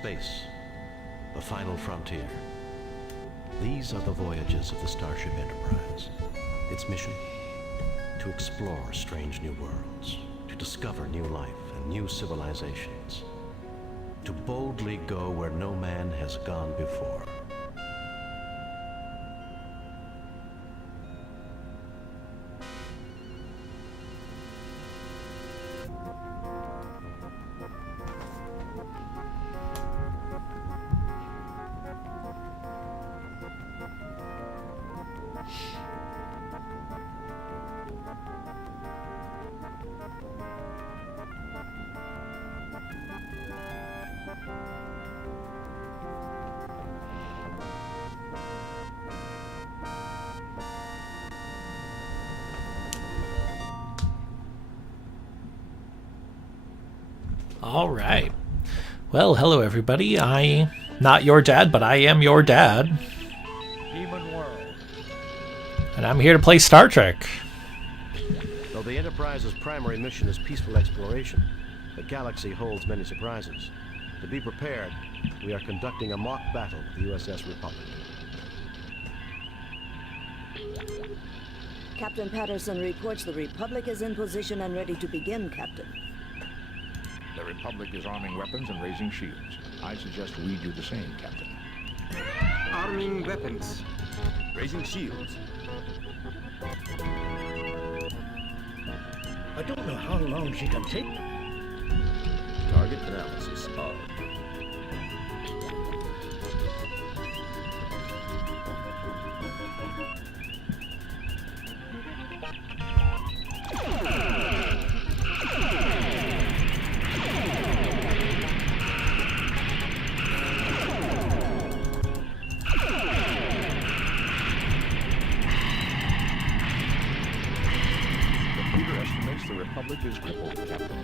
space, the final frontier. These are the voyages of the Starship Enterprise. Its mission? To explore strange new worlds, to discover new life and new civilizations, to boldly go where no man has gone before. All right. Well, hello everybody. I'm not your dad, but I am your dad. Demon World. And I'm here to play Star Trek. Though the Enterprise's primary mission is peaceful exploration, the galaxy holds many surprises. To be prepared, we are conducting a mock battle with the USS Republic. Captain Patterson reports the Republic is in position and ready to begin, Captain. The Republic is arming weapons and raising shields. I suggest we do the same, Captain. Arming weapons. Raising shields. I don't know how long she can take them. Target analysis of. The Republic is crippled, Captain.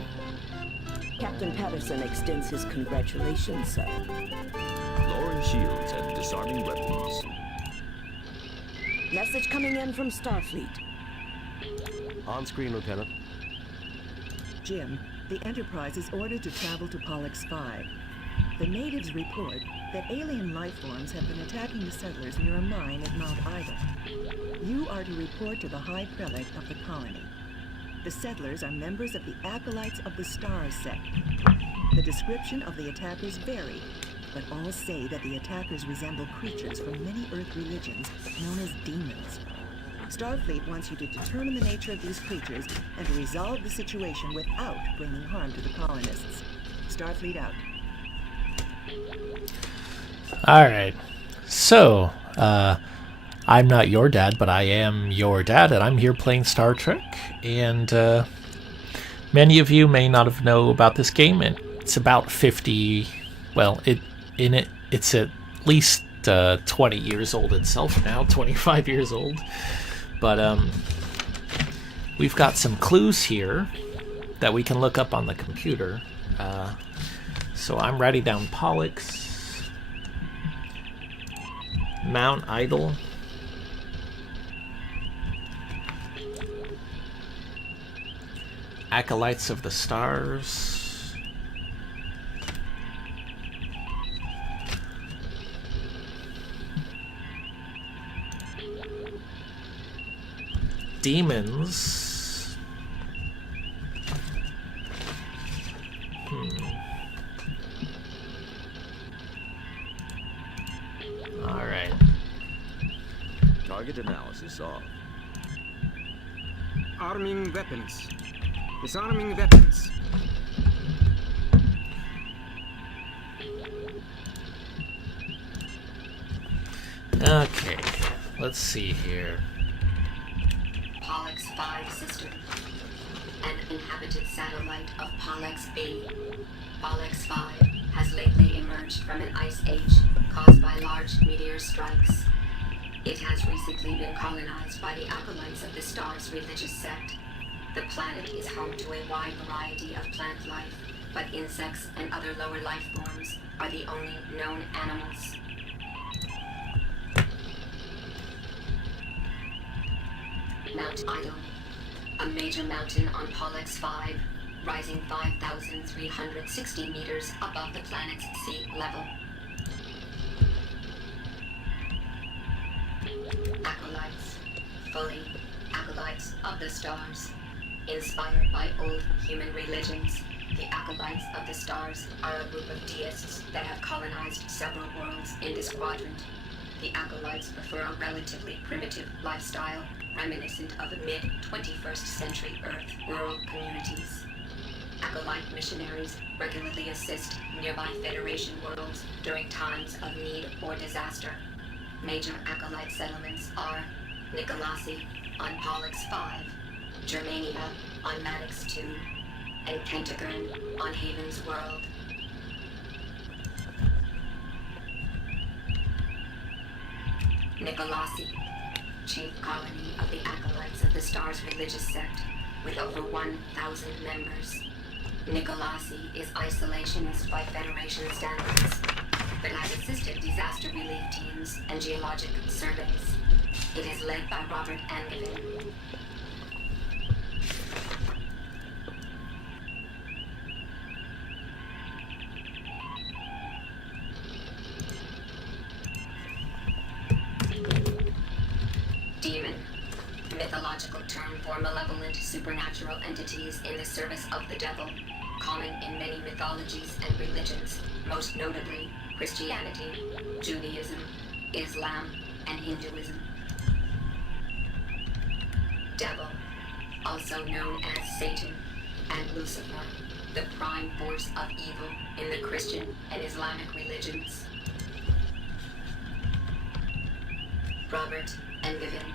Captain Patterson extends his congratulations, sir. Lowering shields and disarming weapons. Message coming in from Starfleet. On screen, Lieutenant. Jim, the Enterprise is ordered to travel to Pollux 5. The natives report that alien life forms have been attacking the settlers near a mine at Mount Ida. You are to report to the High Prelate of the colony. The settlers are members of the Acolytes of the Stars sect. The description of the attackers vary, but all say that the attackers resemble creatures from many Earth religions known as demons. Starfleet wants you to determine the nature of these creatures and to resolve the situation without bringing harm to the colonists. Starfleet out. All right. So, I'm not your dad, but I am your dad, and I'm here playing Star Trek. And many of you may not have known about this game. And it's about 50. Well, it's at least 20 years old itself now, 25 years old. But we've got some clues here that we can look up on the computer. So I'm writing down Pollux, Mount Idle, Acolytes of the Stars, Demons, Alright. Target analysis off. Arming weapons. Disarming weapons. Okay, let's see here. Pollux 5 system. An inhabited satellite of Pollux B. Pollux 5 has lately emerged from an ice age caused by large meteor strikes. It has recently been colonized by the Acolytes of the Stars religious sect. The planet is home to a wide variety of plant life, but insects and other lower life forms are the only known animals. Mount Idle, a major mountain on Pollux 5, rising 5,360 meters above the planet's sea level. Acolytes, fully acolytes of the stars. Inspired by old human religions, the Acolytes of the Stars are a group of deists that have colonized several worlds in this quadrant. The Acolytes prefer a relatively primitive lifestyle, reminiscent of mid-21st century Earth rural communities. Acolyte missionaries regularly assist nearby Federation worlds during times of need or disaster. Major Acolyte settlements are Nicolasi on Pollux 5, Germania on Maddox 2, and Kentigern on Haven's World. Nicolasi, chief colony of the Acolytes of the Stars religious sect, with over 1,000 members. Nicolasi is isolationist by Federation standards, but has assisted disaster relief teams and geologic surveys. It is led by Robert Angevin. Demon, mythological term for malevolent supernatural entities in the service of the devil, common in many mythologies and religions, most notably Christianity, Judaism, Islam, and Hinduism. Devil, also known as Satan, and Lucifer, the prime force of evil in the Christian and Islamic religions. Robert Angevin,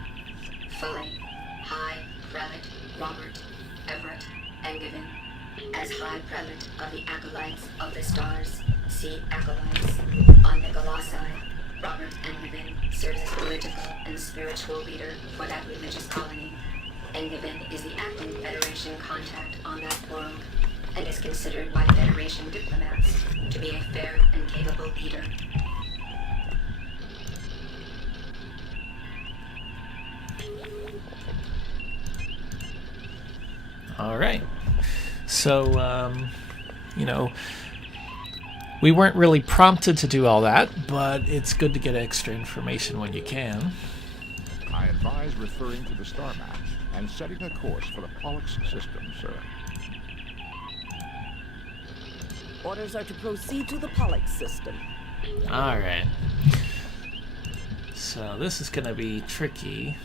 fully High Prelate Robert Everett Angevin. As High Prelate of the Acolytes of the Stars, see Acolytes. On Nicolasi, Robert Angevin serves as political and spiritual leader for that religious colony. Angevin is the acting Federation contact on that world, and is considered by Federation diplomats to be a fair and capable leader. All right. So, you know, we weren't really prompted to do all that, but it's good to get extra information when you can. I advise referring to the star maps and setting a course for the Pollux system, sir. Orders are to proceed to the Pollux system. All right. So this is going to be tricky.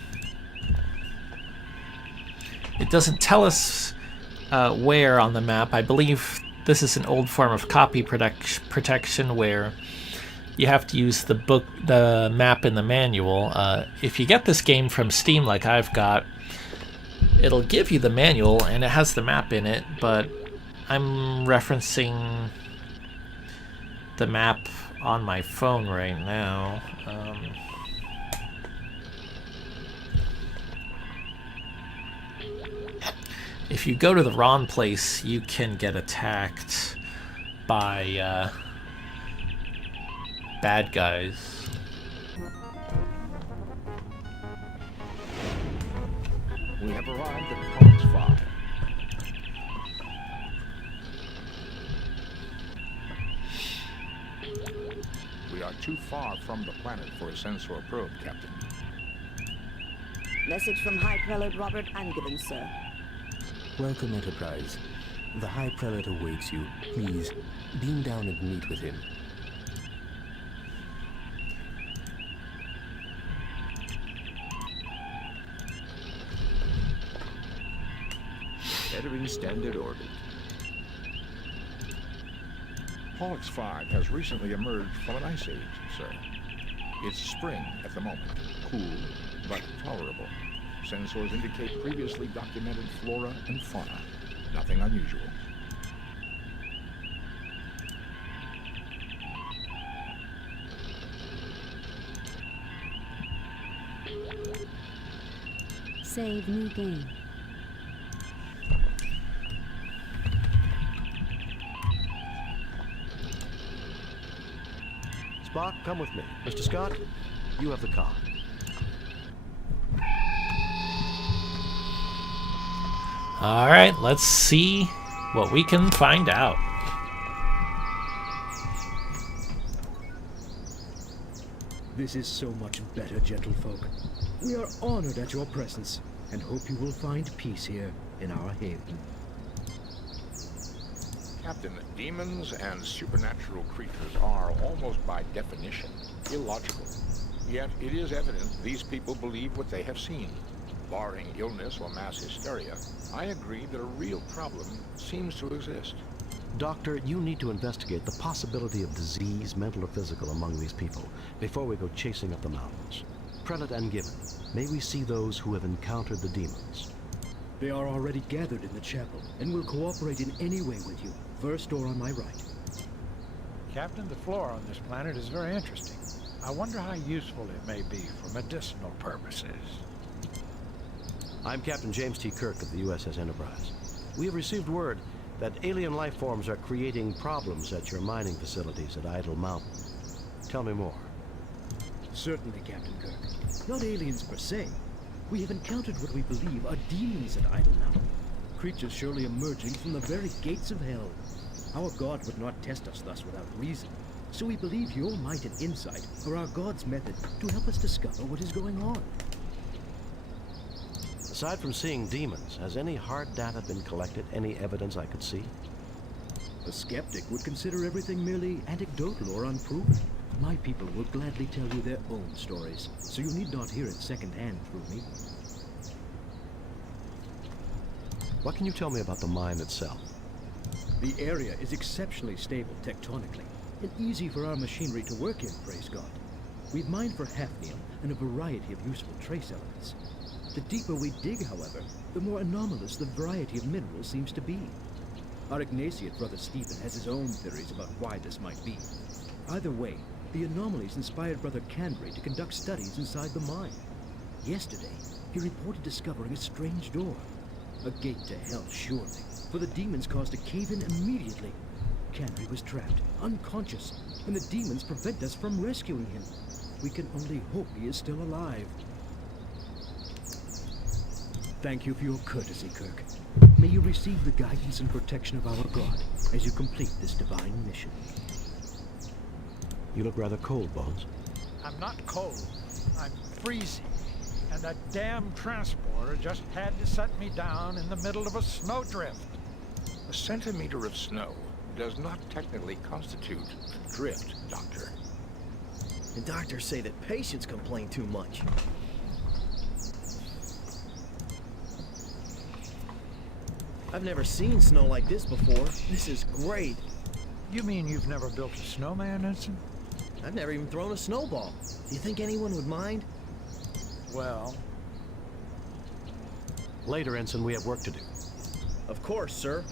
It doesn't tell us where on the map. I believe this is an old form of copy protection where you have to use the map in the manual. If you get this game from Steam like I've got, it'll give you the manual and it has the map in it, but I'm referencing the map on my phone right now. If you go to the wrong place, you can get attacked by bad guys. We have arrived at Pollux 5. We are too far from the planet for a sensor probe, Captain. Message from High Prelate Robert Angevin, sir. Welcome, Enterprise. The High Prelate awaits you. Please, beam down and meet with him. Entering standard orbit. Pollux 5 has recently emerged from an ice age, sir. It's spring at the moment, cool but tolerable. Sensors indicate previously documented flora and fauna. Nothing unusual. Save new game. Spock, come with me. Mr. Scott, you have the car. All right, let's see what we can find out. This is so much better, gentlefolk. We are honored at your presence, and hope you will find peace here in our haven. Captain, demons and supernatural creatures are, almost by definition, illogical. Yet it is evident these people believe what they have seen. Barring illness or mass hysteria, I agree that a real problem seems to exist. Doctor, you need to investigate the possibility of disease, mental or physical, among these people before we go chasing up the mountains. Prelate and Gibbon, may we see those who have encountered the demons. They are already gathered in the chapel, and will cooperate in any way with you, first or on my right. Captain, the flora on this planet is very interesting. I wonder how useful it may be for medicinal purposes. I'm Captain James T. Kirk of the USS Enterprise. We have received word that alien life forms are creating problems at your mining facilities at Idle Mountain. Tell me more. Certainly, Captain Kirk. Not aliens per se. We have encountered what we believe are demons at Idle Mountain. Creatures surely emerging from the very gates of hell. Our God would not test us thus without reason. So we believe your might and insight are our God's method to help us discover what is going on. Aside from seeing demons, has any hard data been collected? Any evidence I could see? A skeptic would consider everything merely anecdotal or unproven. My people will gladly tell you their own stories, so you need not hear it secondhand through me. What can you tell me about the mine itself? The area is exceptionally stable tectonically, and easy for our machinery to work in, praise God. We've mined for hafnium and a variety of useful trace elements. The deeper we dig, however, the more anomalous the variety of minerals seems to be. Our Ignatiate brother Stephen has his own theories about why this might be. Either way, the anomalies inspired Brother Canbury to conduct studies inside the mine. Yesterday, he reported discovering a strange door. A gate to hell, surely, for the demons caused a cave-in immediately. Canbury was trapped, unconscious, and the demons prevent us from rescuing him. We can only hope he is still alive. Thank you for your courtesy, Kirk. May you receive the guidance and protection of our God as you complete this divine mission. You look rather cold, Bones. I'm not cold. I'm freezing. And that damn transporter just had to set me down in the middle of a snowdrift. A centimeter of snow does not technically constitute a drift, Doctor. And doctors say that patients complain too much. I've never seen snow like this before. This is great. You mean you've never built a snowman, Ensign? I've never even thrown a snowball. Do you think anyone would mind? Well... Later, Ensign, we have work to do. Of course, sir.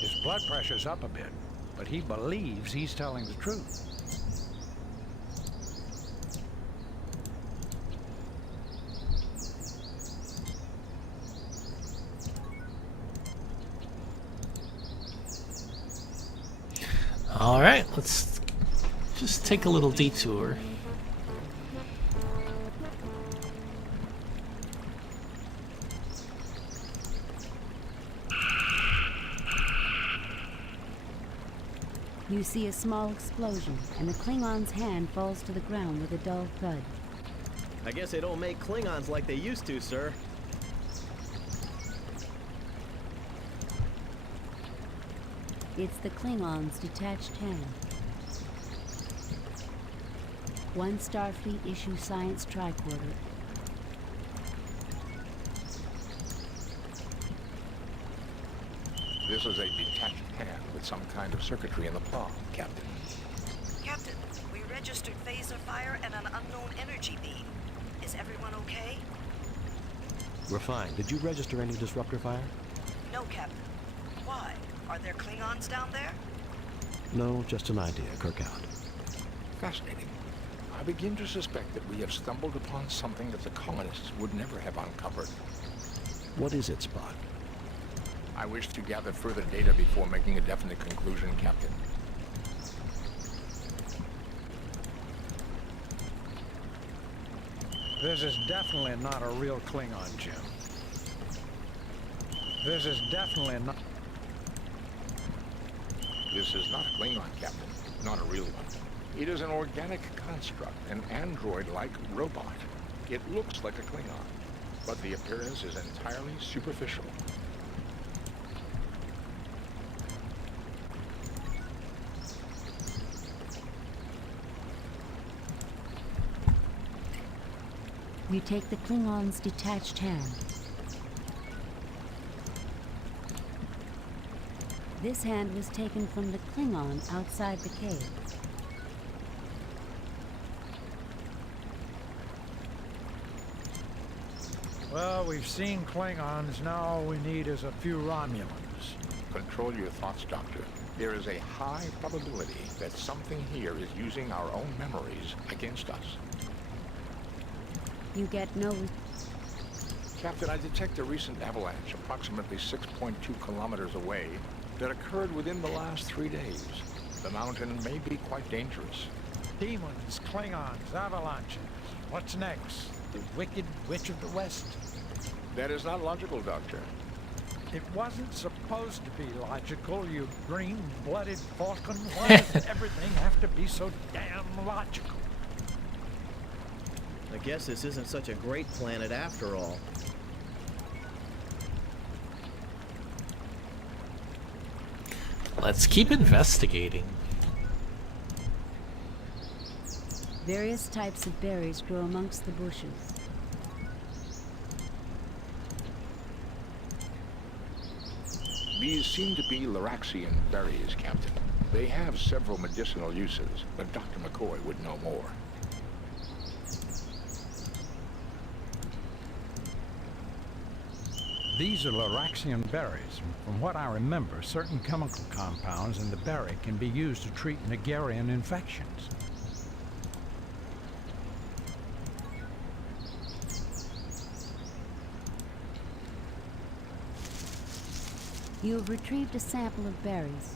His blood pressure's up a bit, but he believes he's telling the truth. All right, let's just take a little detour. You see a small explosion, and the Klingon's hand falls to the ground with a dull thud. I guess they don't make Klingons like they used to, sir. It's the Klingon's detached hand. One Starfleet issue science tricorder. This is a detached hand with some kind of circuitry in the palm, Captain. Captain, we registered phaser fire and an unknown energy beam. Is everyone okay? We're fine. Did you register any disruptor fire? No, Captain. Why? Are there Klingons down there? No, just an idea, Kirkout. Fascinating. I begin to suspect that we have stumbled upon something that the colonists would never have uncovered. What is it, Spock? I wish to gather further data before making a definite conclusion, Captain. This is definitely not a real Klingon, Jim. This is definitely not... This is not a Klingon, Captain. Not a real one. It is an organic construct, an android-like robot. It looks like a Klingon, but the appearance is entirely superficial. You take the Klingon's detached hand. This hand was taken from the Klingon outside the cave. Well, we've seen Klingons. Now all we need is a few Romulans. Control your thoughts, Doctor. There is a high probability that something here is using our own memories against us. You get no... Captain, I detect a recent avalanche approximately 6.2 kilometers away that occurred within the last 3 days. The mountain may be quite dangerous. Demons, Klingons, avalanches. What's next? The Wicked Witch of the West? That is not logical, Doctor. It wasn't supposed to be logical, you green-blooded falcon. Why does everything have to be so damn logical? I guess this isn't such a great planet after all. Let's keep investigating. Various types of berries grow amongst the bushes. These seem to be Laraxian berries, Captain. They have several medicinal uses, but Dr. McCoy would know more. These are Laraxian berries. From what I remember, certain chemical compounds in the berry can be used to treat Nigerian infections. You have retrieved a sample of berries.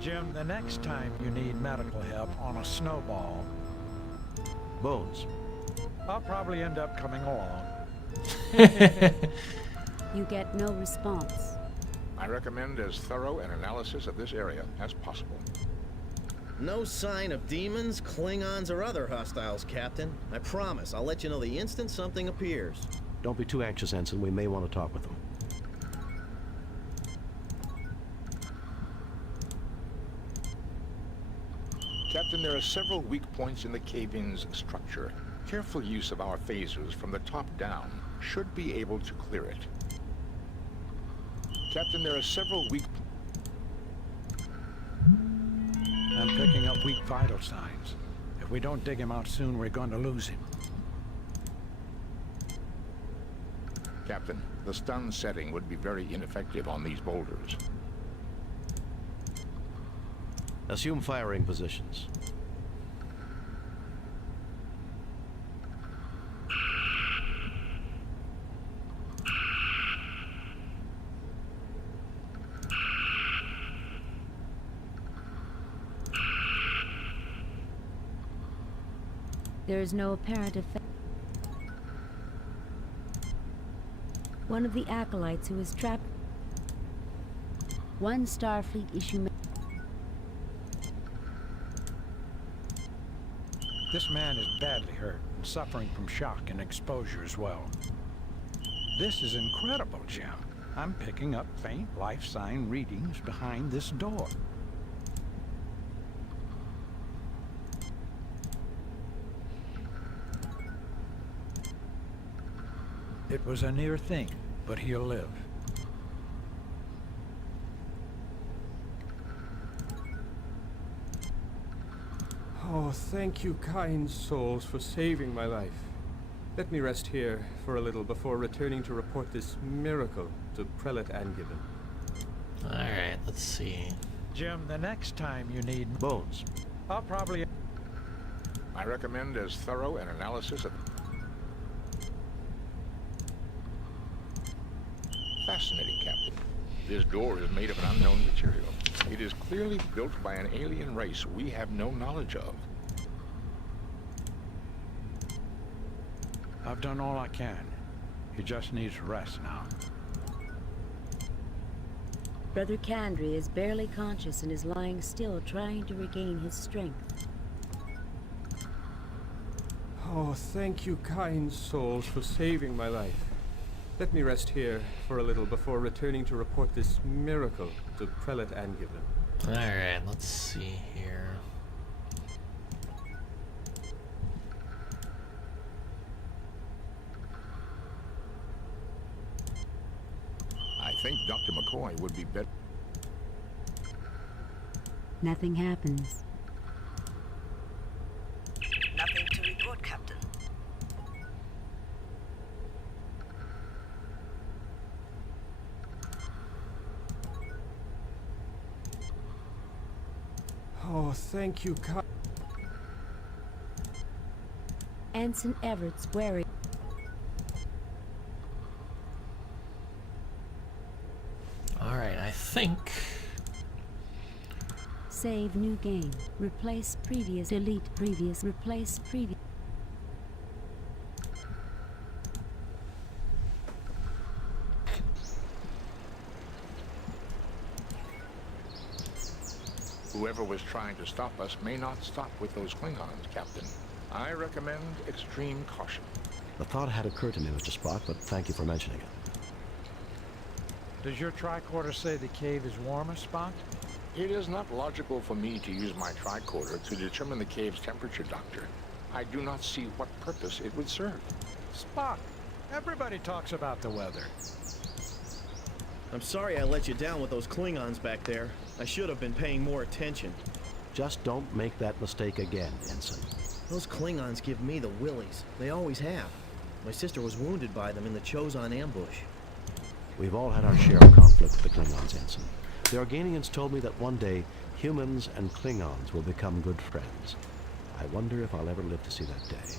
Jim, the next time you need medical help on a snowball, Bones. I'll probably end up coming along. You get no response. I recommend as thorough an analysis of this area as possible. No sign of demons, Klingons, or other hostiles, Captain. I promise, I'll let you know the instant something appears. Don't be too anxious, Ensign. We may want to talk with them. Captain, there are several weak points in the cave-in's structure. Careful use of our phasers from the top down should be able to clear it. Captain, there are several weak... I'm picking up weak vital signs. If we don't dig him out soon, we're going to lose him. Captain, the stun setting would be very ineffective on these boulders. Assume firing positions. There is no apparent effect. One of the acolytes who is trapped. One Starfleet issue. This man is badly hurt and suffering from shock and exposure as well. This is incredible, Jim. I'm picking up faint life sign readings behind this door. It was a near thing, but he'll live. Oh, thank you, kind souls, for saving my life. Let me rest here for a little before returning to report this miracle to Prelate Angiven. Alright, let's see. Jim, the next time you need Bones. I'll probably... I recommend as thorough an analysis of... Fascinating, Captain. This door is made of an unknown material. It is clearly built by an alien race we have no knowledge of. I've done all I can. He just needs rest now. Brother Kandri is barely conscious and is lying still, trying to regain his strength. Oh, thank you, kind souls, for saving my life. Let me rest here for a little before returning to report this miracle to Prelate Angevin. Alright, let's see here. I think Dr. McCoy would be better. Nothing happens. Nothing to report, Captain. Oh, thank you, Ensign Everett's wary. Alright, I think... Save new game. Replace previous. Delete previous. Replace previous. Whoever was trying to stop us may not stop with those Klingons, Captain. I recommend extreme caution. The thought had occurred to me, Mr. Spock, but thank you for mentioning it. Does your tricorder say the cave is warmer, Spock? It is not logical for me to use my tricorder to determine the cave's temperature, Doctor. I do not see what purpose it would serve. Spock, everybody talks about the weather. I'm sorry I let you down with those Klingons back there. I should have been paying more attention. Just don't make that mistake again, Ensign. Those Klingons give me the willies. They always have. My sister was wounded by them in the Chozon ambush. We've all had our share of conflict with the Klingons, Ensign. The Organians told me that one day, humans and Klingons will become good friends. I wonder if I'll ever live to see that day.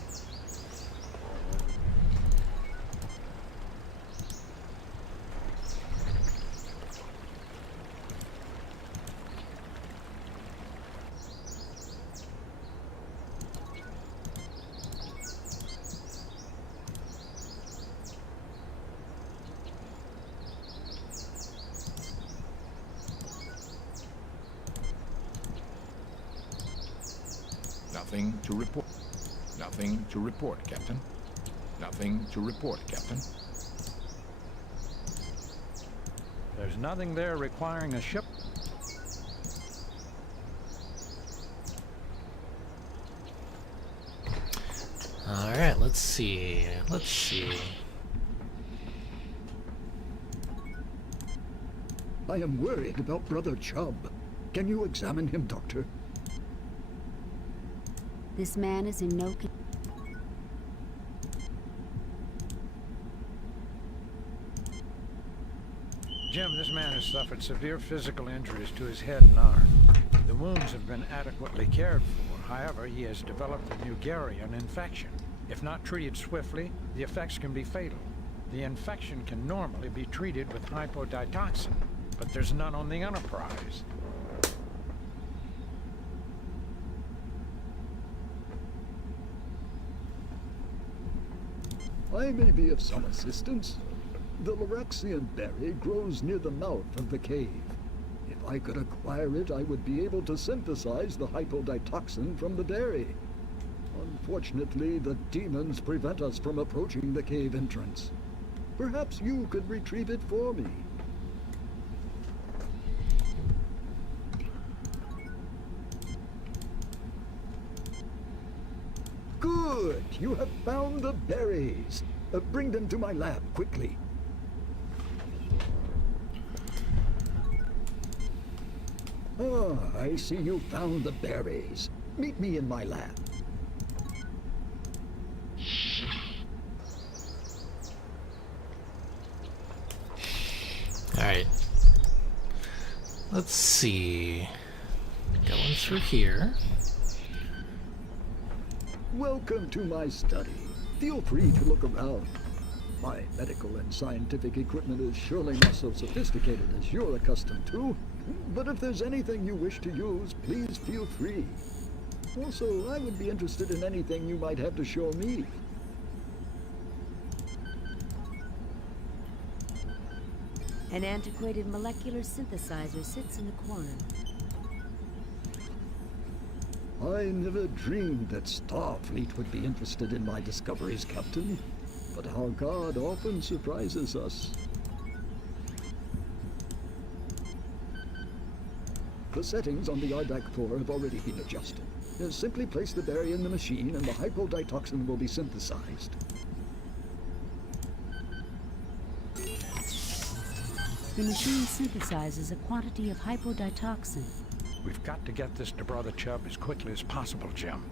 Nothing to report. Nothing to report, Captain. Nothing to report, Captain. There's nothing there requiring a ship. Alright, let's see. Let's see. I am worried about Brother Chubb. Can you examine him, Doctor? This man is in no Jim, this man has suffered severe physical injuries to his head and arm. The wounds have been adequately cared for. However, he has developed a Nugarian infection. If not treated swiftly, the effects can be fatal. The infection can normally be treated with hypoditoxin, but there's none on the Enterprise. I may be of some assistance. The Lorexian berry grows near the mouth of the cave. If I could acquire it, I would be able to synthesize the hypoditoxin from the berry. Unfortunately, the demons prevent us from approaching the cave entrance. Perhaps you could retrieve it for me. Good! You have found the berries. Bring them to my lab, quickly. Ah, I see you found the berries. Meet me in my lab. Alright. Let's see. Going through here. Welcome to my study. Feel free to look around. My medical and scientific equipment is surely not so sophisticated as you're accustomed to, but if there's anything you wish to use, please feel free. Also, I would be interested in anything you might have to show me. An antiquated molecular synthesizer sits in the corner. I never dreamed that Starfleet would be interested in my discoveries, Captain. But our God often surprises us. The settings on the Ardak 4 have already been adjusted. Simply place the berry in the machine and the hypoditoxin will be synthesized. The machine synthesizes a quantity of hypoditoxin. We've got to get this to Brother Chubb as quickly as possible, Jim.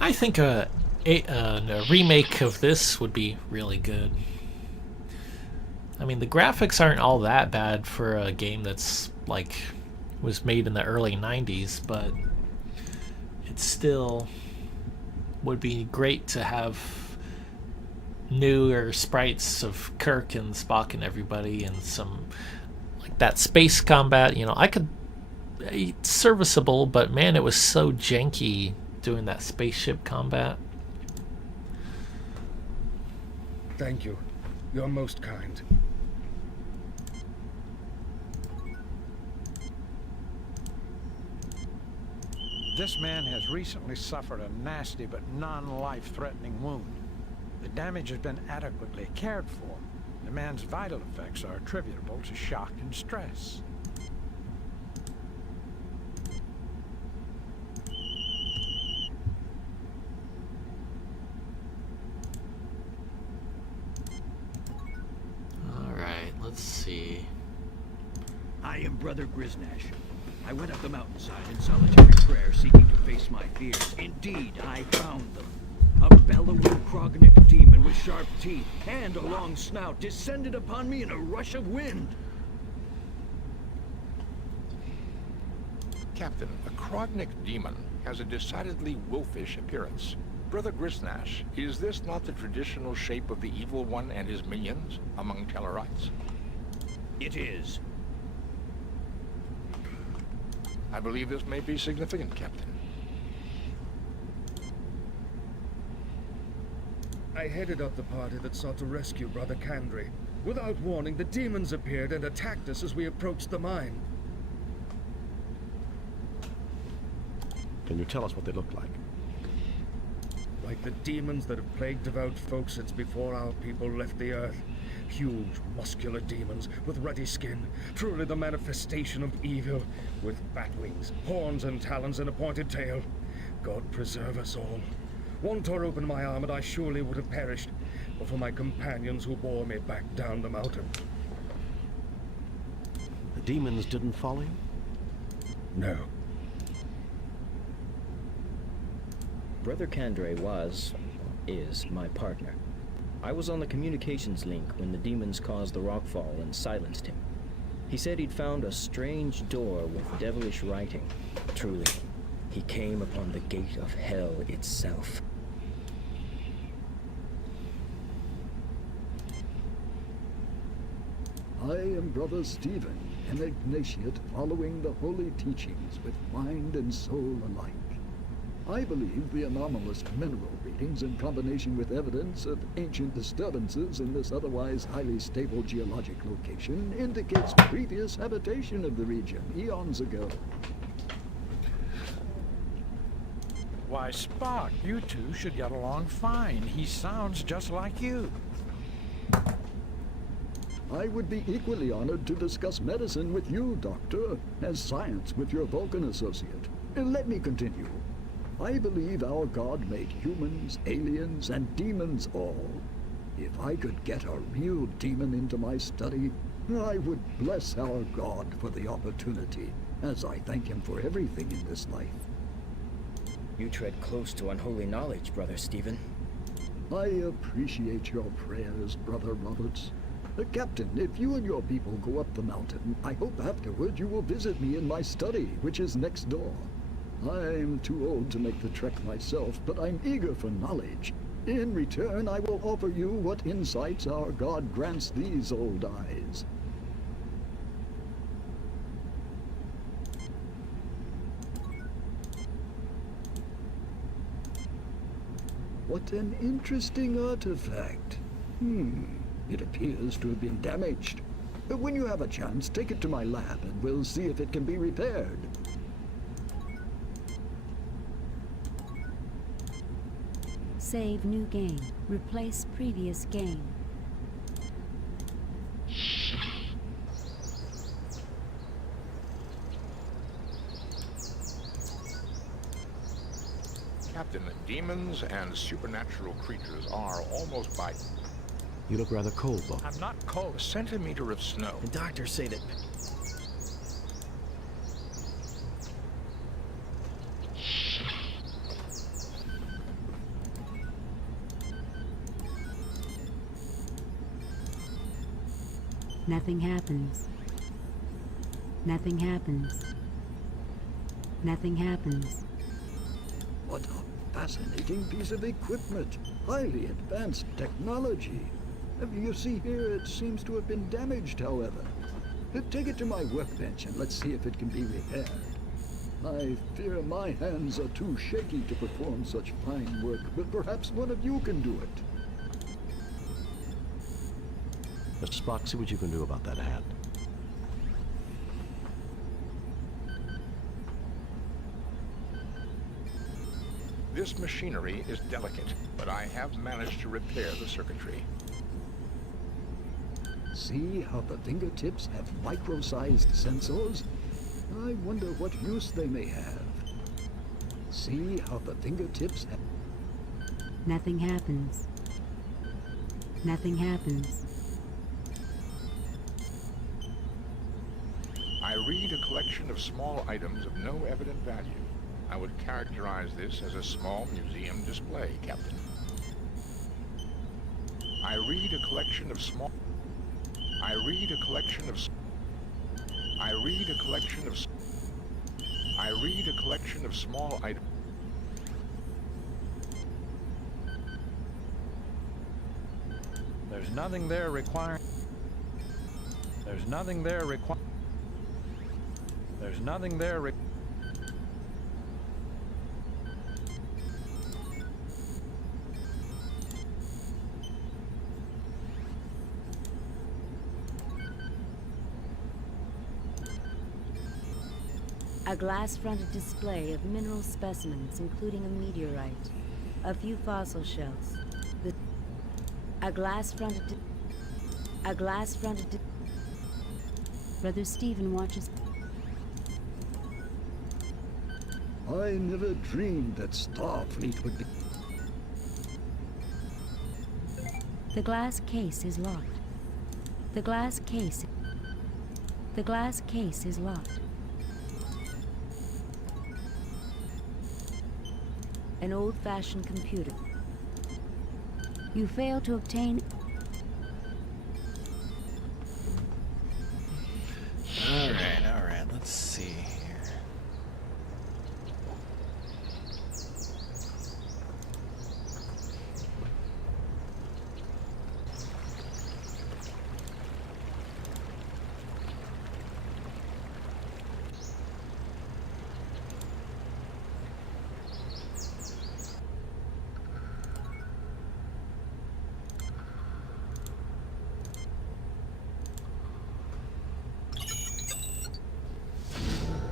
I think a remake of this would be really good. I mean, the graphics aren't all that bad for a game that's like was made in the early 90s, but it still would be great to have newer sprites of Kirk and Spock and everybody, and some like that space combat. You know, it's serviceable, but man, it was so janky doing that spaceship combat. Thank you. You're most kind. This man has recently suffered a nasty but non-life-threatening wound. The damage has been adequately cared for. The man's vital effects are attributable to shock and stress. Let's see. I am Brother Griznash. I went up the mountainside in solitary prayer, seeking to face my fears. Indeed, I found them. A bellowing Krognik demon with sharp teeth and a long snout descended upon me in a rush of wind. Captain, a Krognik demon has a decidedly wolfish appearance. Brother Griznash, is this not the traditional shape of the Evil One and his minions among Tellarites? It is. I believe this may be significant, Captain. I headed up the party that sought to rescue Brother Kandri. Without warning, the demons appeared and attacked us as we approached the mine. Can you tell us what they look like? Like the demons that have plagued devout folk since before our people left the earth. Huge, muscular demons with ruddy skin, truly the manifestation of evil, with bat wings, horns and talons and a pointed tail. God preserve us all. One tore open my arm and I surely would have perished, but for my companions who bore me back down the mountain. The demons didn't follow you? No. Brother Kandre is my partner. I was on the communications link when the demons caused the rockfall and silenced him. He said he'd found a strange door with devilish writing. Truly, he came upon the gate of hell itself. I am Brother Stephen, an Ignatiate following the holy teachings with mind and soul alike. I believe the anomalous mineral readings in combination with evidence of ancient disturbances in this otherwise highly stable geologic location indicates previous habitation of the region eons ago. Why, Spock, you two should get along fine. He sounds just like you. I would be equally honored to discuss medicine with you, Doctor, as science with your Vulcan associate. Let me continue. I believe our God made humans, aliens, and demons all. If I could get a real demon into my study, I would bless our God for the opportunity, as I thank him for everything in this life. You tread close to unholy knowledge, Brother Stephen. I appreciate your prayers, Brother Roberts. Captain, if you and your people go up the mountain, I hope afterward you will visit me in my study, which is next door. I'm too old to make the trek myself, but I'm eager for knowledge. In return, I will offer you what insights our God grants these old eyes. What an interesting artifact. It appears to have been damaged. When you have a chance, take it to my lab and we'll see if it can be repaired. Save new game. Replace previous game. Captain, demons and supernatural creatures are almost by... You look rather cold, Bo. I'm not cold. A centimeter of snow. And doctors say that... Nothing happens. Nothing happens. Nothing happens. What a fascinating piece of equipment. Highly advanced technology. You see here, it seems to have been damaged, however. Take it to my workbench and let's see if it can be repaired. I fear my hands are too shaky to perform such fine work, but perhaps one of you can do it. Mr. Spock, see what you can do about that hat. This machinery is delicate, but I have managed to repair the circuitry. See how the fingertips have micro-sized sensors? I wonder what use they may have. See how the fingertips have... Nothing happens. Nothing happens. I read a collection of small items of no evident value. I would characterize this as a small museum display, Captain. I read a collection of small... I read a collection of... I read a collection of... I read a collection of small items. There's nothing there requiring... There's nothing there requiring... There's nothing there requiring... A glass-fronted display of mineral specimens, including a meteorite, a few fossil shells. A glass-fronted... Brother Stephen watches... I never dreamed that Starfleet would be... The glass case is locked. The glass case... The glass case is locked. An old-fashioned computer. You fail to obtain... Alright, let's see here.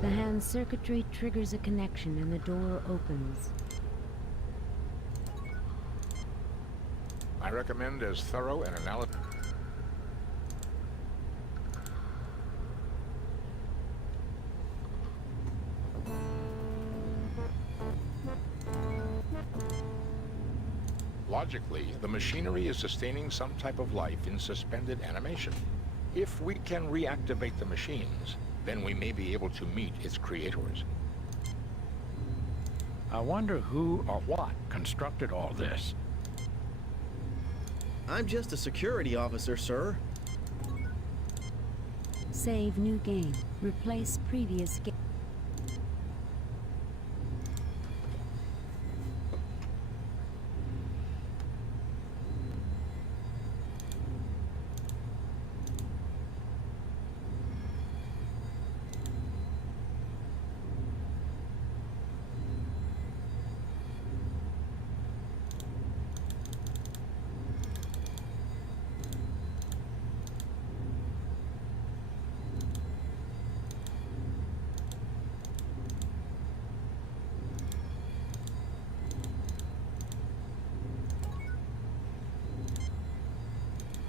The hand circuitry triggers a connection and the door opens. I recommend as thorough an analysis. Logically, the machinery is sustaining some type of life in suspended animation. If we can reactivate the machines, then we may be able to meet its creators. I wonder who or what constructed all this. I'm just a security officer, sir. Save new game. Replace previous game.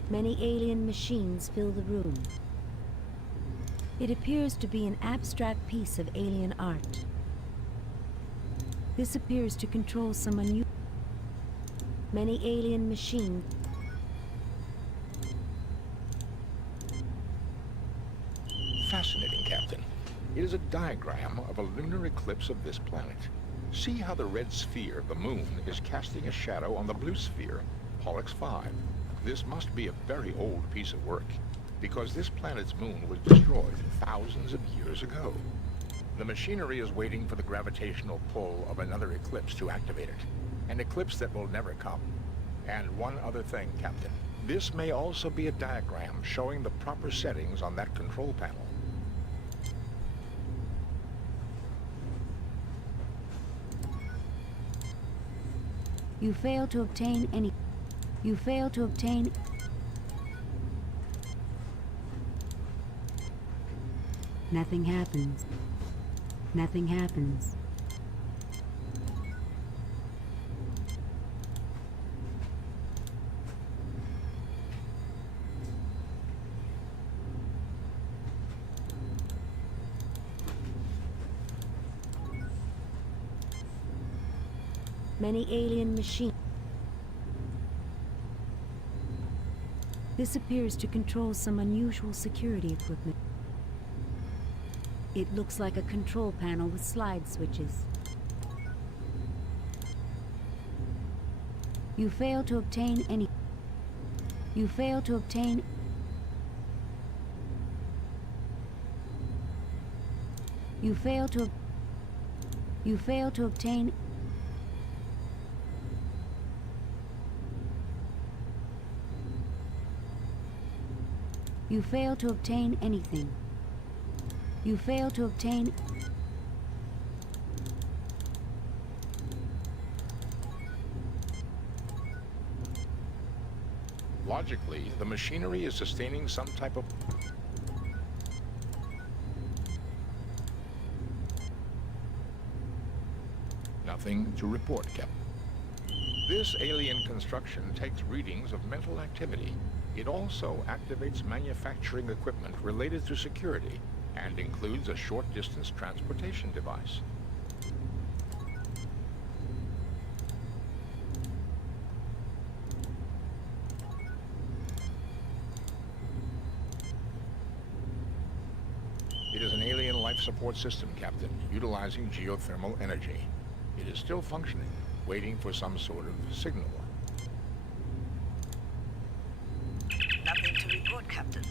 Many alien machines fill the room. It appears to be an abstract piece of alien art. This appears to control some unusual... Many alien machines... Fascinating, Captain. It is a diagram of a lunar eclipse of this planet. See how the red sphere, the moon, is casting a shadow on the blue sphere, Pollux 5. This must be a very old piece of work, because this planet's moon was destroyed thousands of years ago. The machinery is waiting for the gravitational pull of another eclipse to activate it, an eclipse that will never come. And one other thing, Captain. This may also be a diagram showing the proper settings on that control panel. You fail to obtain any... You fail to obtain... Nothing happens. Nothing happens. Many alien machines. This appears to control some unusual security equipment. It looks like a control panel with slide switches. You fail to obtain any... You fail to obtain... You fail to... You fail to obtain... You fail to obtain anything. You fail to obtain... Logically, the machinery is sustaining some type of... Nothing to report, Captain. This alien construction takes readings of mental activity. It also activates manufacturing equipment related to security and includes a short-distance transportation device. It is an alien life support system, Captain, utilizing geothermal energy. It is still functioning, waiting for some sort of signal. Nothing to report, Captain.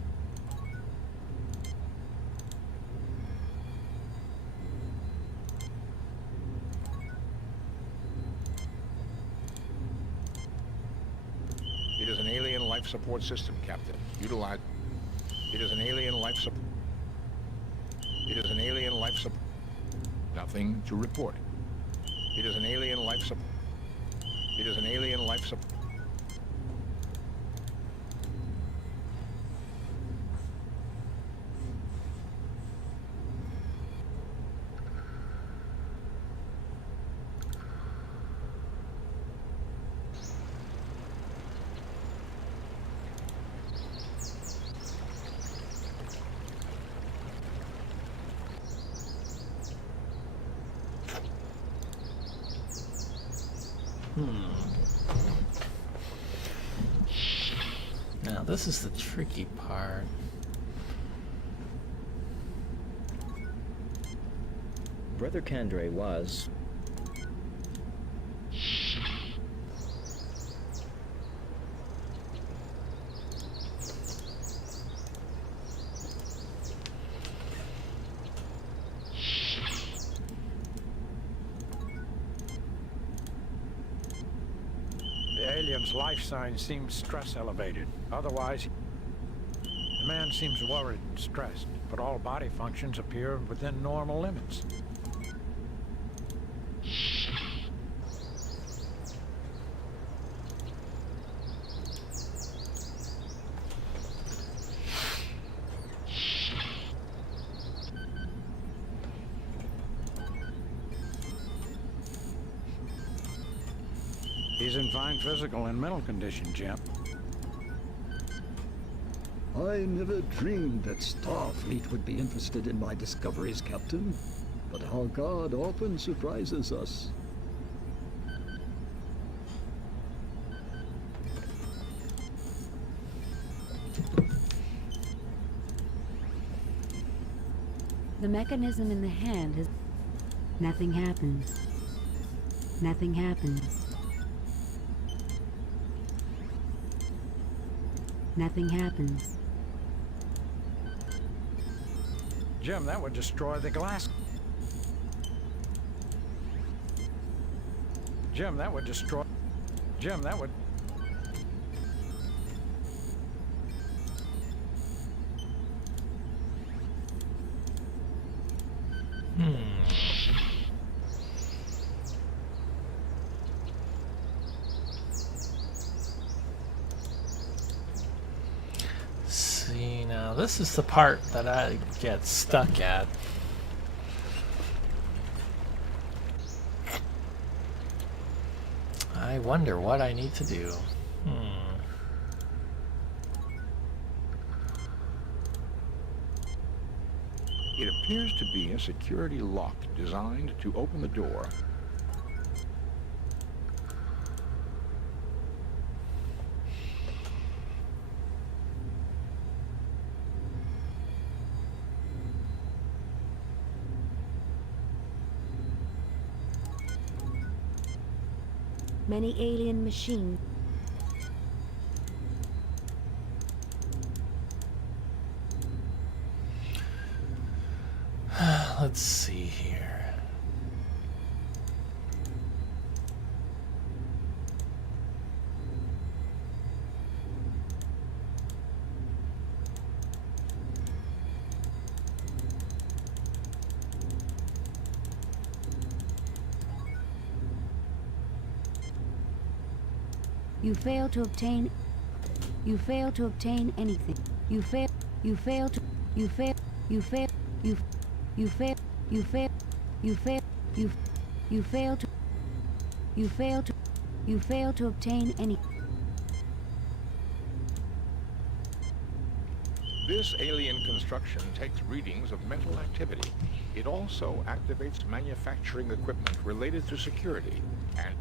It is an alien life support system, Captain. Utilize... It is an alien life support... It is an alien life support... Nothing to report. It is an alien life support... It is an alien life support... Now this is the tricky part. Brother Kandre was... Alien's life sign seems stress elevated. Otherwise, the man seems worried and stressed, but all body functions appear within normal limits. He's in fine physical and mental condition, Jim. I never dreamed that Starfleet would be interested in my discoveries, Captain. But how God often surprises us. The mechanism in the hand has... Nothing happens. Nothing happens. Nothing happens. Jim, that would destroy the glass. Jim, that would destroy... Jim, that would... See, now this is the part that I get stuck at. I wonder what I need to do. It appears to be a security lock designed to open the door. Many alien machines. Let's see here. You fail to obtain. You fail to obtain anything. You fail. You fail to. You fail. You fail. You. You fail. You fail. You fail. You. You fail to. You fail to. You fail to obtain any. This alien construction takes readings of mental activity. It also activates manufacturing equipment related to security and...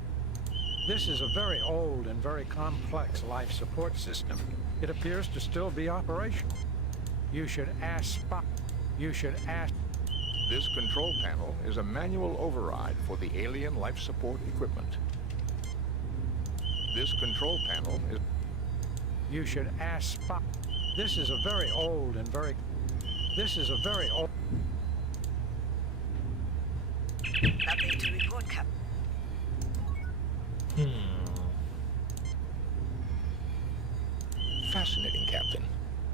This is a very old and very complex life support system. It appears to still be operational. You should ask Spock. You should ask... This control panel is a manual override for the alien life support equipment. This control panel is... You should ask Spock. This is a very old and very... This is a very old... Nothing to report, Captain. Fascinating, Captain.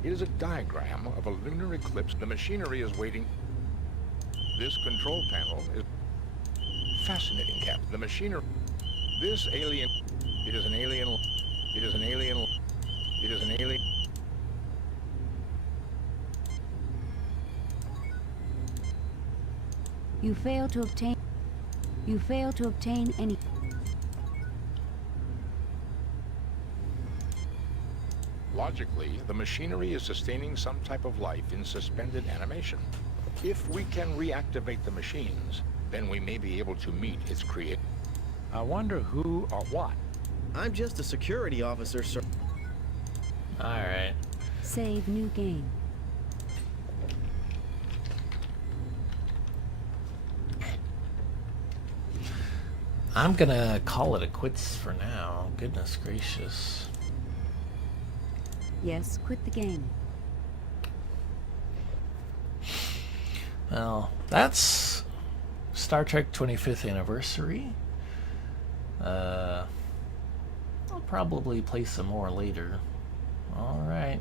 It is a diagram of a lunar eclipse. The machinery is waiting. This control panel is... Fascinating, Captain. The machinery... This alien... It is an alien... It is an alien... It is an alien... You fail to obtain. You fail to obtain any. Logically, the machinery is sustaining some type of life in suspended animation. If we can reactivate the machines, then we may be able to meet its creator. I wonder who or what. I'm just a security officer, sir. Alright. Save new game. I'm gonna call it a quits for now. Goodness gracious. Yes, quit the game. Well, that's Star Trek 25th anniversary. I'll probably play some more later. Alright.